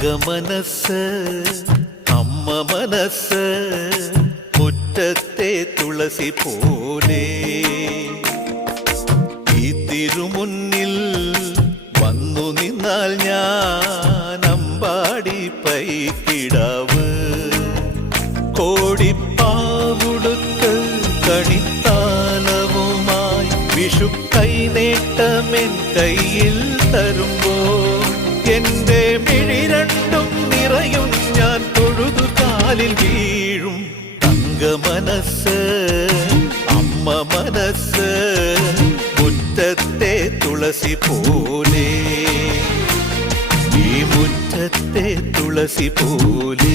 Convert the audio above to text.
തങ്കമനസ് അമ്മ മനസ് മുറ്റത്തെ തുളസി പോലെ ഈ തിരുമുന്നിൽ വന്നു നിന്നാൽ ഞാൻ അമ്പാടി പൈക്കിടാവ് കോടിപ്പാവുടുത്ത് കണിത്താലവുമായി വിഷു കൈനേട്ടമെൻ കയ്യിൽ തരുമ്പോൾ എന്റെ മിഴി രണ്ടും നിറയും ഞാൻ തൊഴുതു കാലിൽ വീഴും തങ്കമനസ് അമ്മ മനസ് മുറ്റത്തെ തുളസി പോലെ ഈ മുറ്റത്തെ തുളസി പോലെ